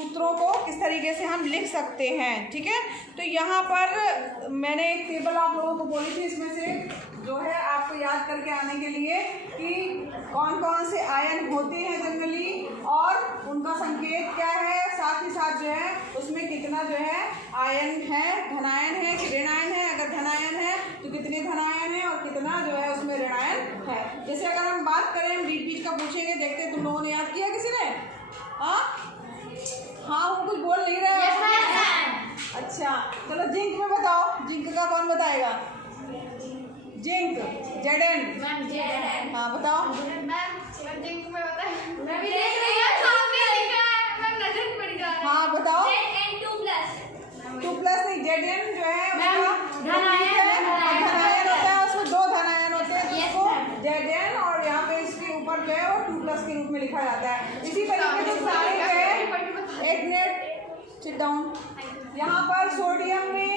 सूत्रों को किस तरीके से हम लिख सकते हैं। ठीक है, तो यहाँ पर मैंने एक टेबल आप लोगों को बोली थी, इसमें से जो है आपको याद करके आने के लिए कि कौन कौन से आयन होते हैं जनरली और उनका संकेत क्या है, साथ ही साथ जो है उसमें कितना जो है आयन है, धनायन है कि ऋणायन है। अगर धनायन है तो कितने धनायन है और कितना जो है उसमें ऋणायन है। जैसे अगर हम बात करें, हम रिपीट का पूछेंगे, देखते हैं तुम लोगों ने याद किया किसी ने? हाँ वो कुछ बोल नहीं रहे हो। अच्छा चलो जिंक में बताओ, जिंक का कौन बताएगा? Zinc Zn। हाँ बताओ। जिंक में बताएं। मैं भी देख रही हूँ। मैं नजर पड़ गया। हाँ बताओ। Zn 2+ 2+ नहीं, Zn जो है उसका धनायन धनायन होता है, उसमें 2 धनायन होते हैं, Yes, जिसको ma'am। Zn और यहाँ पे इसके ऊपर जो है वो 2+ के रूप में लिखा जाता है। इसी तरीके से सारे जो है, एक मिनट सिट डाउन। यहाँ पर सोडियम में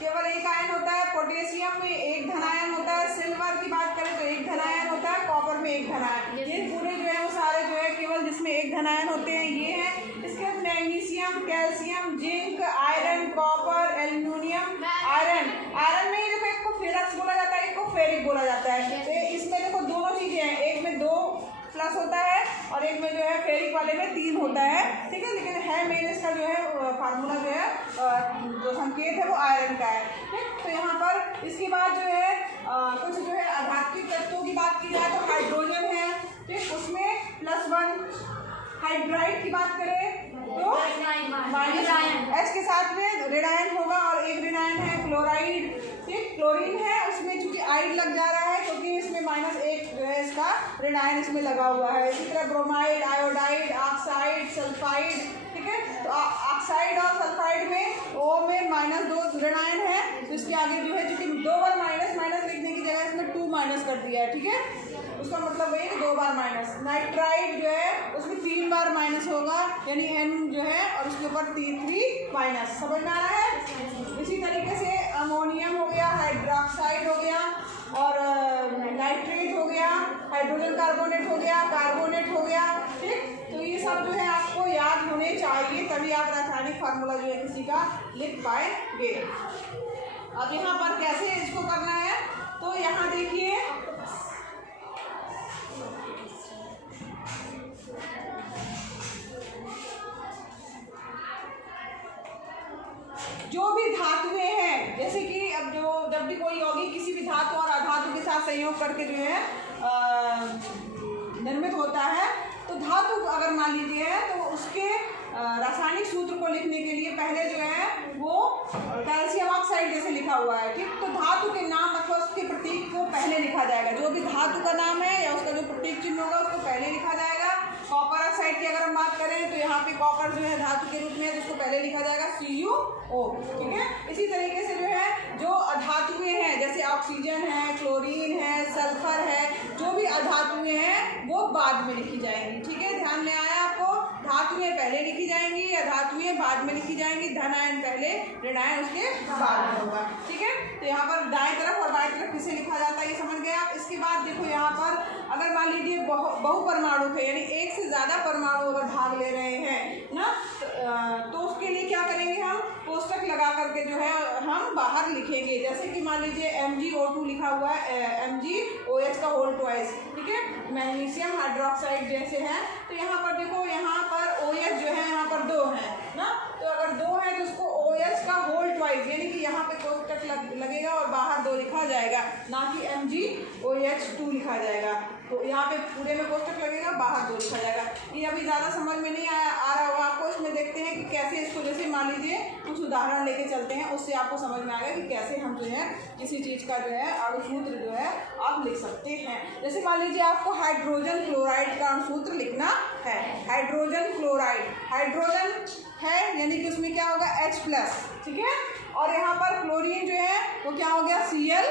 केवल एक आयन होता है, पोटेशियम में एक धनायन होता है, सिल्वर की बात करें तो एक धनायन होता है, कॉपर में एक धनायन। ये पूरे जो है वो सारे जो है केवल जिसमें एक धनायन होते हैं ये हैं। इसके बाद magnesium, calcium, zinc, iron, copper, aluminium, iron में देखो एक को फेरस बोला जाता है, एक को फेरिक बोला जाता है। तो इसमें देखो दोनों चीजें हैं, एक में 2+ होता है और एक में जो है फेरिक वाले में 3 होता है। ठीक है, लेकिन है मेन इसका जो है फार्मूला जो है जो संकेत है वो आयरन का है। ठीक, तो यहाँ पर इसके बाद जो है कुछ जो है आधात्मिक तत्वों की बात की जाए तो हाइड्रोजन है, ठीक, उसमें +1। हाइड्राइड की बात करें तो -H के साथ में ऋणायन होगा और एक ऋणायन है क्लोराइड। ठीक, क्लोरीन है, उसमें चूंकि आइड लग जा रहा है क्योंकि इसमें -1 जो है इसका ऋणायन इसमें लगा हुआ है। इसी तरह ब्रोमाइड, आयोडाइड, ऑक्साइड, सल्फाइड। ठीक है, तो ऑक्साइड और सल्फाइड में O में -2 ऋणायन है, तो इसके आगे जो है चूंकि 2 बार माइनस लिखने की जगह इसमें 2- कर दिया है। ठीक है, उसका मतलब वही 2 बार माइनस। नाइट्राइड जो है उसमें 3 बार माइनस होगा, यानी N जो है और उसके ऊपर 3 समझ में आ रहा है। इसी तरीके से अमोनियम हो गया, हाइड्रोक्साइड हो गया और नाइट्रेट हो गया, हाइड्रोजन कार्बोनेट हो गया, कार्बोनेट हो गया। ठीक, तो ये सब जो है आपको याद होने चाहिए, तभी आप रासायनिक फार्मूला जो है किसी का लिख पाएंगे। अब यहाँ पर कैसे इसको करना है, तो यहाँ देखिए जो भी धातुएं हैं, जैसे कि अब जब भी कोई यौगिक किसी भी धातु और अधातु के साथ संयोग करके जो है निर्मित होता है, तो धातु अगर मान लीजिए है तो उसके रासायनिक सूत्र को लिखने के लिए पहले जो है वो कैल्शियम ऑक्साइड जैसे लिखा हुआ है। ठीक, तो धातु के नाम मतलब उसके प्रतीक को पहले लिखा जाएगा, जो भी धातु का नाम है या उसका जो प्रतीक चिन्ह होगा उसको पहले लिखा जाएगा। कॉपर ऑक्साइड की अगर हम बात करें तो यहाँ पे कॉपर जो है धातु के रूप में है, जिसको पहले लिखा जाएगा CuO। ठीक है, इसी तरीके से जो है जो अधातुएं हैं जैसे ऑक्सीजन है, क्लोरीन है, सल्फर है, जो भी अधातुएं हैं वो बाद में लिखी जाएंगी। ठीक है, ध्यान में आया आपको? धातुएं पहले लिखी जाएंगी, अधातुएं बाद में लिखी जाएंगी, धनायन पहले, ऋणायन उसके बाद में होगा। ठीक है, तो यहाँ पर दाएं तरफ और बाएं तरफ किसे लिखा जाता है ये समझ गए आप। इसके बाद देखो यहाँ पर अगर मान लीजिए बहुपरमाणु है, यानी एक से ज़्यादा परमाणु अगर भाग ले रहे हैं ना, तो उसके लिए क्या करेंगे, हम कोष्टक लगा करके जो है हम बाहर लिखेंगे। जैसे कि मान लीजिए MgO2 लिखा हुआ है, MgOH का होल ट्वाइस। ठीक है, मैग्नीशियम हाइड्रोक्साइड जैसे है, तो यहाँ पर देखो यहाँ पर OH जो है यहाँ पर 2 है ना, तो अगर 2 है तो उसको OH का होल ट्वाइस, यानी कि यहाँ पे कोष्टक लगेगा और बाहर 2 लिखा जाएगा, ना कि MgOH2 लिखा जाएगा। तो यहाँ पे पूरे में कोष्टक लगेगा, बाहर 2 लिखा जाएगा। ये अभी ज़्यादा समझ में नहीं आ रहा होगा आपको। इसमें देखते हैं कि कैसे इसको, जैसे मान लीजिए कुछ उदाहरण लेके चलते हैं, उससे आपको समझ में आएगा कि कैसे हम जो है किसी चीज़ का जो है अणुसूत्र जो है आप लिख सकते हैं। जैसे मान लीजिए आपको हाइड्रोजन क्लोराइड का अणुसूत्र लिखना है। हाइड्रोजन क्लोराइड, हाइड्रोजन है यानी कि उसमें क्या होगा H+। ठीक है, और यहाँ पर क्लोरीन जो है वो क्या हो गया Cl-।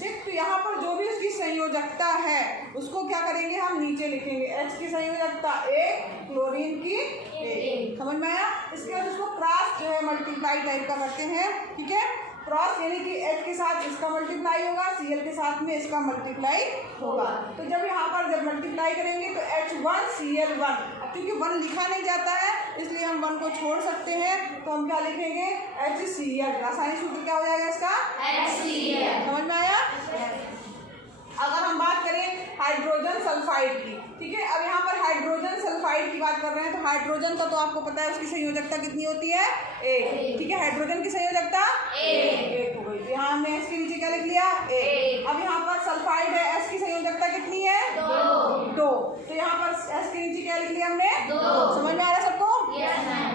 ठीक, तो यहाँ पर जो भी उसकी संयोजकता है उसको क्या करेंगे, हम नीचे लिखेंगे। H की संयोजकता 1, क्लोरीन की 1। समझ में आया? इसके बाद उसको क्रॉस जो है मल्टीप्लाई टाइप का करते हैं। ठीक है, क्रॉस यानी कि H के साथ इसका मल्टीप्लाई होगा, Cl के साथ में इसका मल्टीप्लाई होगा। तो जब यहाँ पर जब मल्टीप्लाई करेंगे तो H1Cl1, अब क्योंकि 1 लिखा नहीं जाता है इसलिए हम 1 को छोड़ सकते हैं, तो हम क्या लिखेंगे HCl। रासायनिक सूत्र क्या हो जाएगा इसका HCl। समझ में आया? अगर हम बात करें हाइड्रोजन सल्फाइड की, ठीक है, अब यहाँ पर हाइड्रोजन सल्फाइड की बात कर रहे हैं, तो हाइड्रोजन का तो आपको पता है उसकी संयोजकता कितनी होती है 1, ठीक है। हाइड्रोजन की संयोजकता 1 हो गई, तो यहाँ हमने एस के नीचे क्या लिख लिया 1। अब यहाँ पर सल्फाइड है, एस की संयोजकता कितनी है 2, तो यहाँ पर एस के नीचे क्या लिख लिया हमने 2। समझ में आ रहा है सबको?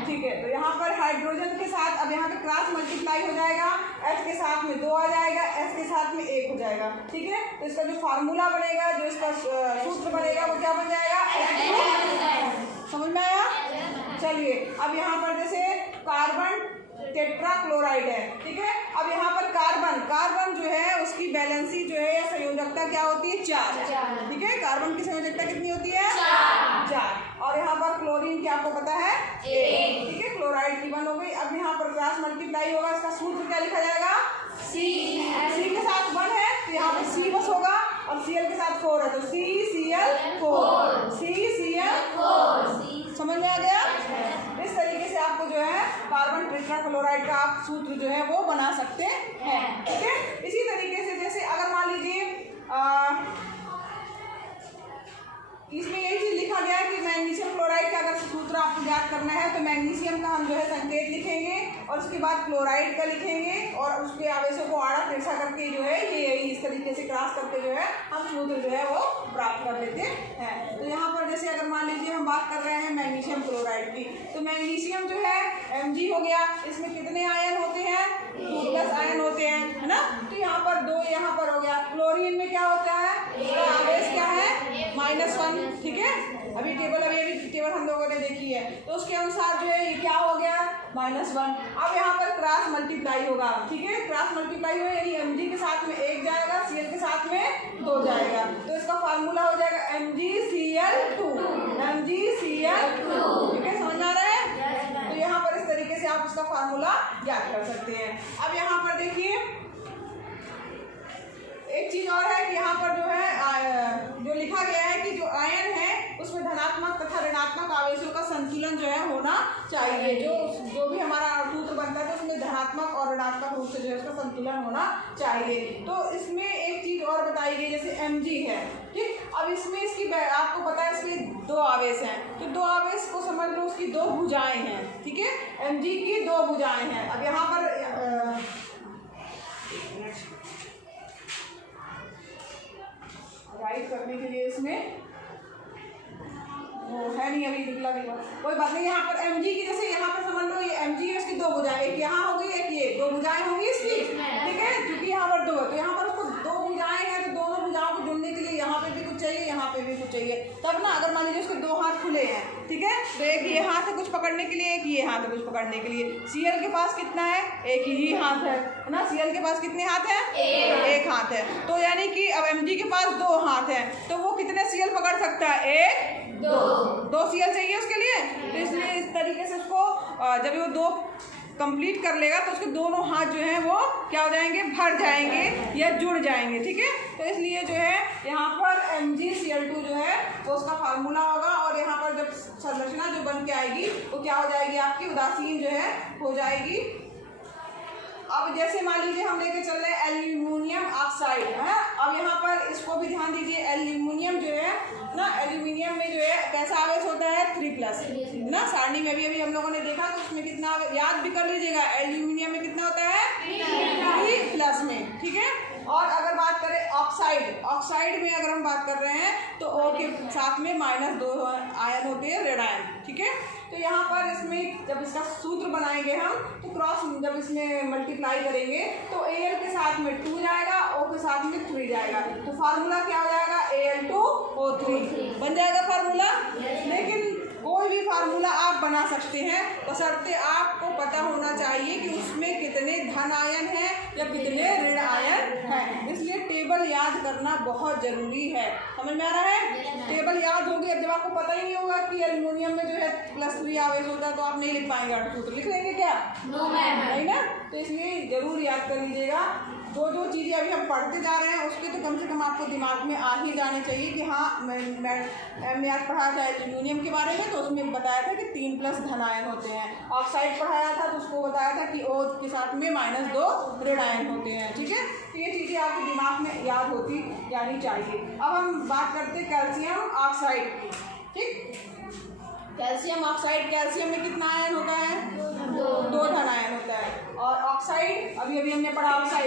ठीक है, तो यहाँ पर हाइड्रोजन के साथ अब यहाँ पे क्रॉस मल्टीप्लाई हो जाएगा, H के साथ में 2 आ जाएगा, S के साथ में 1 हो जाएगा, ठीक है। तो इसका जो फार्मूला बनेगा, जो इसका सूत्र बनेगा वो क्या बन जाएगा H2। समझ में आया? चलिए, अब यहाँ पर जैसे कार्बन टेट्राक्लोराइड है, ठीक है। अब यहाँ पर कार्बन जो है उसकी बैलेंसी जो है या संयोजकता क्या होती है 4, ठीक है। कार्बन की संयोजकता कितनी होती है 4। और यहाँ पर क्लोरीन की आपको पता है 1, ठीक है। क्लोराइड की 1 हो गई। अब यहाँ पर क्रॉस मल्टीप्लाई होगा, इसका सूत्र क्या लिखा जाएगा C के साथ 1 है तो यहाँ पर C बस होगा, और Cl के साथ 4 है तो CCl4, CCl4। समझ में आ गया? इस तरीके से आपको जो है कार्बन टेट्राक्लोराइड का आप सूत्र जो है वो बना सकते हैं, ठीक है। इसी तरीके से जैसे अगर मान लीजिए इसमें यही चीज लिखा गया है कि मैग्नीशियम क्लोराइड का अगर सूत्र आपको याद करना है तो मैग्नीशियम का हम जो है संकेत लिखेंगे और उसके बाद क्लोराइड का लिखेंगे और उसके आवेशों को आड़ा तिरछा करके जो है ये इस तरीके से क्रॉस करके जो है हम सूत्र जो है वो प्राप्त कर लेते हैं। तो यहाँ पर जैसे अगर मान लीजिए हम बात कर रहे हैं मैग्नीशियम क्लोराइड की, तो मैग्नीशियम जो है Mg हो गया, इसमें कितने आयन होते हैं 2+ आयन होते हैं, है ना। तो यहाँ पर 2 यहाँ पर हो गया। क्लोरीन में क्या होता है, इसका आवेश क्या है -1, ठीक है। अभी टेबल हम लोगों ने देखी है, तो उसके अनुसार जो है ये क्या हो गया -1। अब यहाँ पर क्रॉस मल्टीप्लाई होगा, ठीक है। क्रॉस मल्टीप्लाई हो यानी Mg के साथ में 1 जाएगा, Cl के साथ में 2 जाएगा, तो इसका फार्मूला हो जाएगा MgCl2, MgCl2, ठीक है। समझ आ रहा है? तो यहाँ पर इस तरीके से आप इसका फार्मूला याद कर सकते हैं। अब यहाँ पर देखिए एक चीज और है कि यहाँ पर जो है जो लिखा गया है कि जो आयन है उसमें धनात्मक तथा ऋणात्मक आवेशों का संतुलन जो है होना चाहिए। जो भी हमारा सूत्र बनता है तो उसमें धनात्मक और ऋणात्मक रूप से जो है उसका संतुलन होना चाहिए। तो इसमें एक चीज और बताई गई, जैसे Mg है, ठीक। अब इसमें इसकी आपको पता है इसमें 2 आवेश हैं, तो 2 आवेश को समझ लो उसकी 2 भुजाएं हैं, ठीक है। Mg की 2 भुजाएं हैं। अब यहाँ पर राइट करने के लिए इसमें वो है नहीं, अभी निकला नहीं, कोई बात नहीं। यहाँ पर Mg की जैसे यहाँ पर समझ लो ये Mg है, उसकी 2 भुजाएं, एक यहाँ होगी एक ये, 2 भुजाएं होंगी इसकी, ठीक है, क्योंकि यहाँ पर 2 है तो यहाँ पर उसको 2 भुजाएं हैं, तो दोनों भुजाओं को जुड़ने के लिए यहाँ पे भी कुछ चाहिए, यहाँ पे भी कुछ चाहिए, तब ना। अगर मान लीजिए उसके 2 हाथ खुले हैं, ठीक है, तो एक ये हाथ है कुछ पकड़ने के लिए, एक ये हाथ है कुछ पकड़ने के लिए। Cl के पास कितना है, एक ही हाथ है ना। Cl के पास कितने हाथ है, एक हाथ है, तो यानी कि अब Mg के पास 2 हाथ है, तो वो कितने Cl पकड़ सकता है, 1 2 Cl चाहिए उसके लिए। तो इसलिए इस तरीके से उसको जब वो 2 कंप्लीट कर लेगा तो उसके दोनों हाथ जो हैं वो क्या हो जाएंगे, भर जाएंगे या जुड़ जाएंगे, ठीक है। तो इसलिए जो है यहाँ पर MgCl2 जो है वो उसका फार्मूला होगा, और यहाँ पर जब संरचना जो बन के आएगी वो क्या हो जाएगी, आपकी उदासीन जो है हो जाएगी। अब जैसे मान लीजिए हम लेके चल रहे हैं एल्यूमिनियम ऑक्साइड है। अब यहाँ पर इसको भी ध्यान दीजिए, एल्यूमिनियम जो है ना, एल्यूमिनियम में जो है कैसा आवेश होता है 3+ ना। सारणी में भी अभी हम लोगों ने देखा तो उसमें कितना याद भी कर लीजिएगा, एल्यूमिनियम में कितना होता है 3+ में, ठीक है। और अगर बात करें ऑक्साइड में अगर हम बात कर रहे हैं तो O के साथ में -2 आयन होते हैं, ऋण आयन, ठीक है। तो यहाँ पर इसमें जब इसका सूत्र बनाएंगे हम तो क्रॉस जब इसमें मल्टीप्लाई करेंगे तो Al के साथ में 2 जाएगा, O के साथ में 3 जाएगा, तो फार्मूला क्या हो जाएगा Al2O3 बन जाएगा फार्मूला। लेकिन कोई भी फार्मूला आप बना सकते हैं, बशर्ते आपको पता होना चाहिए कि उसमें कितने धन आयन हैं या कितने ऋण आयन हैं। इसलिए टेबल याद करना बहुत ज़रूरी है। समझ में आ रहा है? टेबल याद होगी। अब जब आपको पता ही नहीं होगा कि एल्युमिनियम में जो है +3 आवेश होता है तो आप नहीं लिख पाएंगे सूत्र। लिख लेंगे क्या? नहीं ना। तो इसलिए ज़रूर याद कर लीजिएगा। जो चीज़ें अभी हम पढ़ते जा रहे हैं उसके तो कम से कम आपको दिमाग में आ ही जानी चाहिए कि हाँ, मैं आज पढ़ाया था एल्युमिनियम के बारे में, तो उसमें बताया था कि 3+ धन आयन होते हैं। ऑक्साइड पढ़ाया था तो उसको बताया था कि O के साथ में -2 ऋण आयन होते हैं। ठीक है, तो ये चीज़ें आपके दिमाग में याद होती जानी चाहिए। अब हम बात करते हैं कैल्शियम ऑक्साइड की। ठीक, कैल्शियम ऑक्साइड, कैल्शियम में कितना आयन होता है? 2 धन आयन होता है। और ऑक्साइड अभी हमने पढ़ा ऑक्साइड।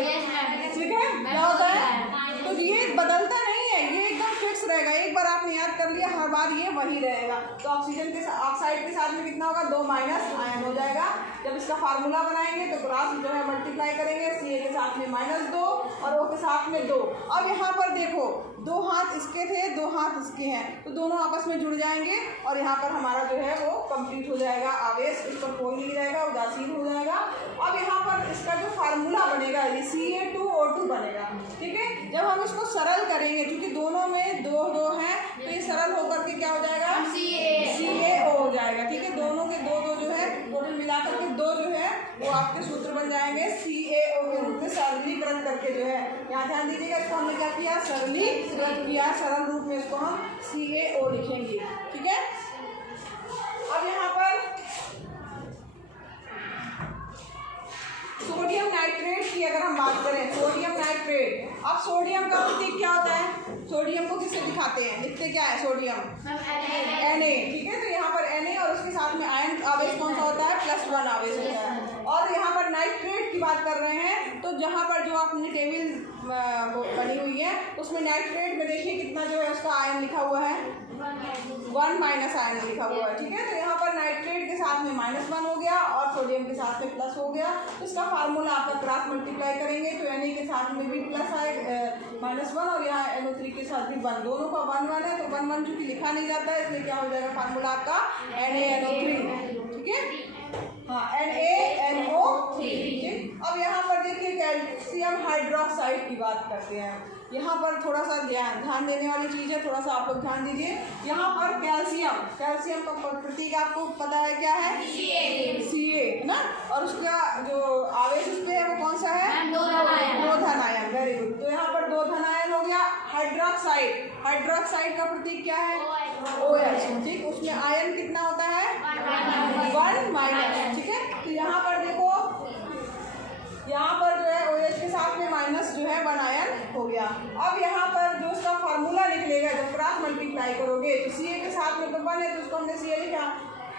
ठीक है, क्या होता है? तो ये बदलता नहीं है, ये एकदम फिक्स रहेगा। एक बार आपने याद कर लिया, हर बार ये वही रहेगा। तो ऑक्सीजन के ऑक्साइड के साथ में कितना होगा? 2 माइनस आयन हो जाएगा। जब इसका फार्मूला बनाएंगे तो क्रॉस जो है मल्टीप्लाई करेंगे, Ca के साथ में -2 और O के साथ में 2। अब यहाँ पर देखो, 2 हाथ इसके थे, 2 हाथ इसके हैं, तो दोनों आपस में जुड़ जाएंगे और यहाँ पर हमारा जो है वो कंप्लीट हो जाएगा। आवेश इस पर कोई नहीं रहेगा, उदासीन हो जाएगा। अब यहाँ पर इसका जो फार्मूला बनेगा ये Ca2O2 बनेगा। ठीक है, जब हम इसको सरल करेंगे, क्योंकि दोनों में 2 हैं, तो ये सरल होकर के क्या हो जाएगा? CaO हो जाएगा। ठीक है, दोनों के 2 जो है टोटल मिलाकर के 2 जो है वो आपके सूत्र बन जाएंगे CaO के रूप में सरलीकरण करके जो है। यहाँ ध्यान दीजिएगा, इसको हमने क्या किया? सरलीकरण किया। सरल रूप में इसको हम CaO लिखेंगे। ठीक है, अब यहाँ पर सोडियम नाइट्रेट की अगर हम बात करें, सोडियम नाइट्रेट, अब सोडियम का प्रतीक क्या होता है? सोडियम को किससे दिखाते हैं? लिखते क्या है सोडियम? Na। ठीक है, तो यहाँ पर Na और उसके साथ में आयन आवेश कौन सा होता है? +1 आवेश होता है। और यहाँ पर नाइट्रेट की बात कर रहे हैं, तो जहाँ पर जो आपने टेबल बनी हुई है उसमें नाइट्रेट में देखिए कितना जो है उसका आयन लिखा हुआ है? 1 माइनस आयन लिखा हुआ है। ठीक है, तो यहाँ पर नाइट्रेट के साथ में -1 हो गया और सोडियम के साथ में प्लस हो गया। तो इसका फार्मूला आपका क्रॉस मल्टीप्लाई करेंगे तो Na के साथ में भी प्लस आएगा -1 और यहाँ NO3 के साथ भी 1, दोनों का 1 है, तो 1 चूँकि लिखा नहीं जाता है इसलिए क्या हो जाएगा फार्मूला आपका? NaNO3। ठीक है, हाँ, NaNO3। ठीक, अब यहाँ पर देखिए कैल्शियम हाइड्रोक्साइड की बात करते हैं। यहाँ पर थोड़ा सा ध्यान देने वाली चीज़ है, थोड़ा सा आप लोग ध्यान दीजिए। यहाँ पर कैल्शियम का प्रतीक आपको पता है क्या है? Ca है ना, और उसका जो आवेश उस पे है वो कौन सा है? 2 धन आयन। Very good. तो यहाँ पर 2 धन आयन हो गया। हाइड्रोक्साइड का प्रतीक क्या है? OH। ठीक, उसमें आयन कितना होता है? 1 माइनस। ठीक है, तो यहाँ पर देखो, यहाँ पर जो है OH के साथ में माइनस जो है 1 आयन हो गया। अब यहाँ पर जो उसका फार्मूला निकलेगा जब क्रॉस मल्टीप्लाई करोगे तो Ca के साथ में तो 1 है तो उसको हमने Ca लिखा।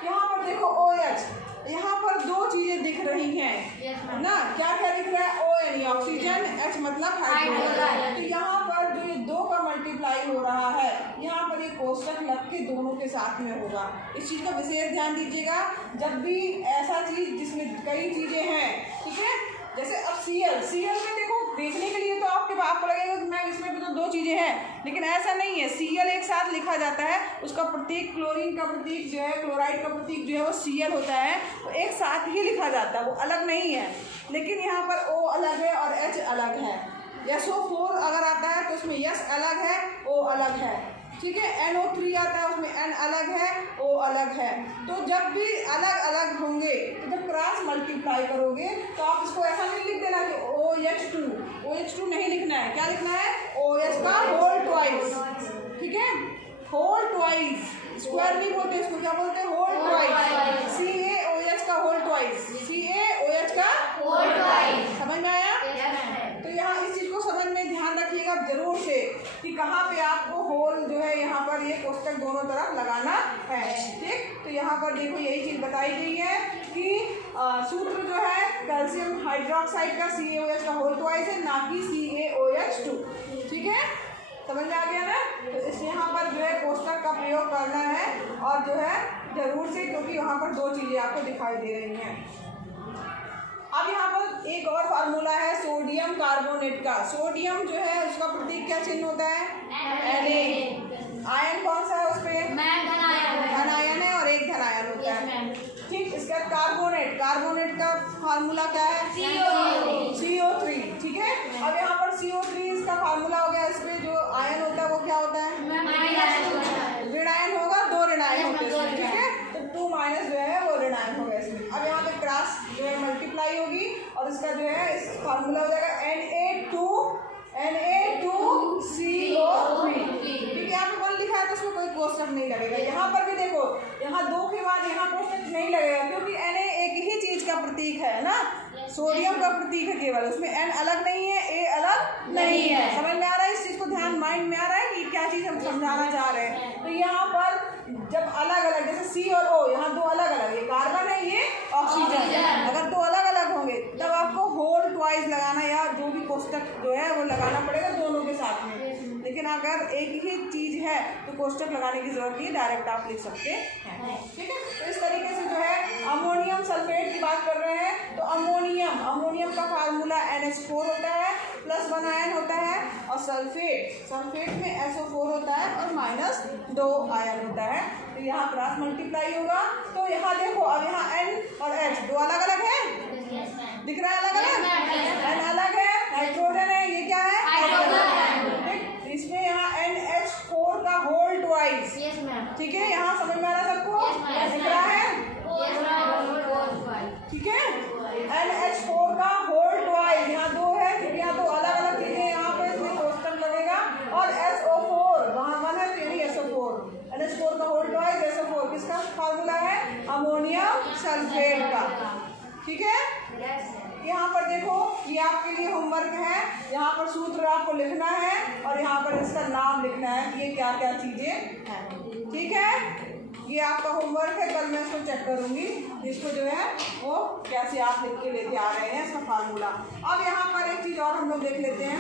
यहाँ पर देखो OH, यहाँ पर 2 चीजें दिख रही हैं ना, क्या दिख रहा है? ON ऑक्सीजन, H मतलब हाइड्रोजन। तो यहाँ पर जो ये 2 का मल्टीप्लाई हो रहा है, यहाँ पर ये कोष्टक लग के दोनों के साथ में होगा। इस चीज़ का विशेष ध्यान दीजिएगा। जब भी ऐसा चीज़ जिसमें कई चीज़ें हैं, ठीक है, जैसे अब Cl में देखो, देखने के लिए तो आपको लगेगा कि मैम इसमें भी तो 2 चीज़ें हैं, लेकिन ऐसा नहीं है। Cl एक साथ लिखा जाता है, उसका प्रतीक, क्लोरीन का प्रतीक जो है, क्लोराइड का प्रतीक जो है वो Cl होता है, तो एक साथ ही लिखा जाता है, वो अलग नहीं है। लेकिन यहाँ पर O अलग है और H अलग है। SO4 अगर आता है तो उसमें S अलग है, O अलग है। ठीक है, NO3 आता है उसमें N अलग है, O अलग है। तो जब भी अलग अलग होंगे तो जब क्रॉस मल्टीप्लाई करोगे तो आप इसको ऐसा नहीं लिख देना कि OH2 नहीं लिखना है। क्या लिखना है? OH का होल ट्वाइस। ठीक है, होल ट्वाइस, स्क्वायर नहीं बोलते इसको, क्या बोलते हैं? Whole twice. CaOH का होल ट्वाइस, CaOH का होल ट्वाइस। समझ में आया? तो यहाँ इस चीज़ को समझ में ध्यान रखिएगा जरूर से कि कहाँ पे आपको होल जो है यहाँ पर ये कोष्टक दोनों तरफ लगाना है। ठीक, तो यहाँ पर देखो यही चीज़ बताई गई है कि सूत्र जो है कैल्शियम हाइड्रोक्साइड का CaOH का होल ट्वाइस है, ना कि CaOH2। ठीक है, समझ में आ गया ना? तो इस यहाँ पर जो है कोष्टक का प्रयोग करना है और जो है जरूर से, क्योंकि यहाँ पर 2 चीज़ें आपको दिखाई दे रही हैं। अब यहाँ पर एक और फार्मूला है सोडियम कार्बोनेट का। सोडियम जो है उसका प्रतीक क्या चिन्ह होता है? Na। आयन कौन सा है उस पे? धन आयन है और एक धन आयन होता है। ठीक, इसका कार्बोनेट का फार्मूला क्या है? CO3। ठीक है, अब यहाँ पर CO3 इसका फार्मूला हो गया। इसमें जो आयन होता है वो क्या होता है? ऋण आयन होगा, 2 ऋण आयन होते हैं, ठीक है। तो 2 माइनस जो है वो ऋण आयन होगा इसमें। अब यहाँ पे क्रॉस जो है मल्टीप्लाई होगी और इसका जो है इस फार्मूला हो जाएगा Na2CO3, क्योंकि यहाँ पे 1 लिखा है तो उसमें कोई कोष्टक नहीं लगेगा। यहाँ पर भी देखो, यहाँ 2 के बाद यहाँ कोष्टक नहीं लगेगा, क्योंकि Na एक ही चीज का प्रतीक है ना, सोडियम का प्रतीक है केवल, उसमें N अलग नहीं है, A अलग नहीं है। समझ में आ रहा है? इस चीज को ध्यान माइंड में आ रहा है कि क्या चीज हम समझाना चाह रहे हैं। तो यहाँ पर जब अलग अलग, जैसे C और O, यहाँ 2 अलग अलग, ये कार्बन है, ये ऑक्सीजन, अगर 2 अलग अलग होंगे तब आपको होल ट्वाइस लगाना या जो भी कोष्टक जो है वो लगाना पड़ेगा दोनों के साथ में। लेकिन अगर एक ही चीज है तो कोष्टक लगाने की जरूरत नहीं, डायरेक्ट आप लिख सकते हैं, ठीक है। तो इस तरीके से जो है अमोनियम सल्फेट की बात कर रहे हैं, तो अमोनियम का फार्मूला NH4 होता है, +1 आयन होता है, और सल्फेट में SO4 होता है और -2 आयन होता है। तो यहाँ क्रॉस मल्टीप्लाई होगा, तो यहाँ देखो अब यहाँ N और H 2 अलग अलग है, दिख रहा है अलग अलग, N अलग है, नाइट्रोजन है, ये क्या है? ठीक, इसमें यहाँ NH4 का होल ट्वाइस, ठीक है। यहाँ समझ में आ रहा है सबको? दिख रहा है, ठीक है। NH4 का होल ट्वाइस, यहाँ 2 है, क्योंकि यहाँ 2 अलग अलग चीजें, यहाँ पे इसमें कोष्टक लगेगा। और SO4 वहाँ 1 है तो यही SO4, NH4 का होल ट्वाइस SO4, किसका फार्मूला है? अमोनियम सल्फेट का, ठीक है। यहाँ पर देखो, ये आपके लिए होमवर्क है, यहाँ पर सूत्र आपको लिखना है और यहाँ पर इसका नाम लिखना है कि ये क्या क्या चीजें हैं, ठीक है। ये आपका होमवर्क है, कल मैं इसको चेक करूँगी, इसको जो है वो कैसे आप लिख के लेके आ रहे हैं इसका फार्मूला। अब यहाँ पर एक चीज़ और हम लोग देख लेते हैं,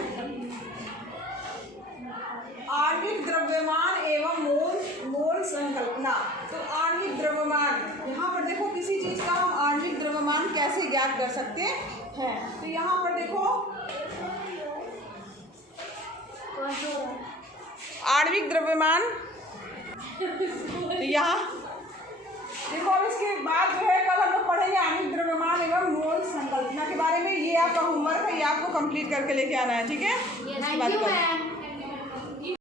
आणविक द्रव्यमान एवं मोल संकल्पना। तो आणविक द्रव्यमान, यहाँ पर देखो किसी चीज़ का हम आणविक द्रव्यमान कैसे ज्ञात कर सकते हैं। तो यहाँ पर देखो आणविक द्रव्यमान, तो यहाँ देखो अब इसके बाद जो है कल हम लोग पढ़ेंगे आणविक द्रव्यमान एवं मोल संकल्पना के बारे में। ये आपका होमवर्क है, ये आपको कंप्लीट करके लेके आना है, ठीक है। Thank you ma'am.